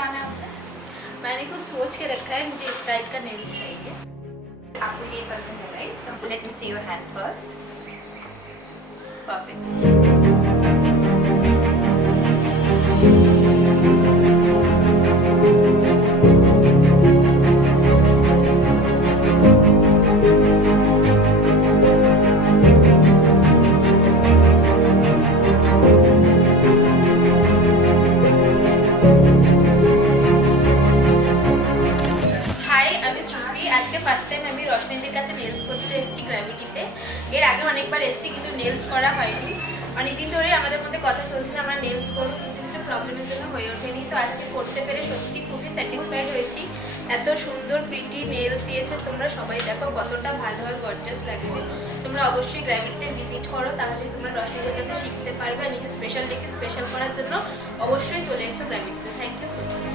करवाना है आपको? मैंने कुछ सोच के रखा है, मुझे इस टाइप का नेल्स चाहिए। आपको ये पसंद है राइट? तो let me see your hand first. Perfect. আজকে ফার্স্ট টাইম আমি রোশনীদের কাছে নেলস করতে এসেছি গ্র্যাভিটিতে। এর আগে অনেকবার এসেছি কিন্তু নেলস করা হয়নি। অনেকদিন ধরে আমাদের মধ্যে কথা চলছিল আমরা নেলস করবো, কিন্তু কিছু প্রবলেমের জন্য হয়ে ওঠেনি। তো আজকে করতে পেরে সত্যি খুবই স্যাটিসফাইড হয়েছি। এত সুন্দর প্রিটি নেলস দিয়েছে, তোমরা সবাই দেখো কতটা ভালো আর গর্জিয়াস লাগছে। তোমরা অবশ্যই গ্র্যাভিটিতে ভিজিট করো, তাহলে তোমরা রোশনীদের কাছে শিখতে পারবে। আর নিজের স্পেশাল ডেকে স্পেশাল করার জন্য অবশ্যই চলে এসো গ্র্যাভিটিতে। Thank you so much.